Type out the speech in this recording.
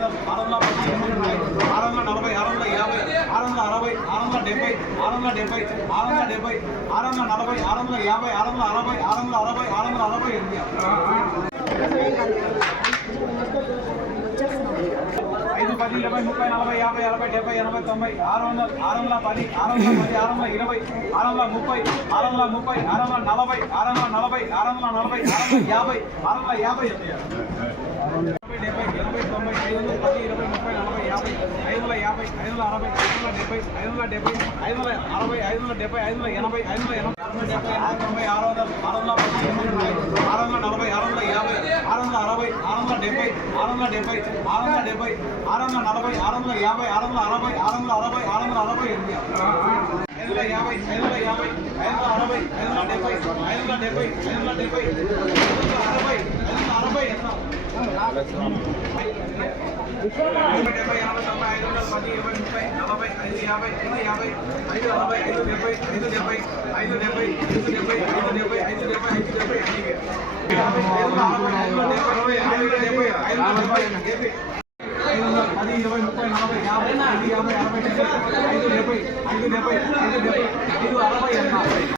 ఐదు 10 20 30 40 50 60 70 80 90 600 610 610 620 630 630 640 640 640 640 650 5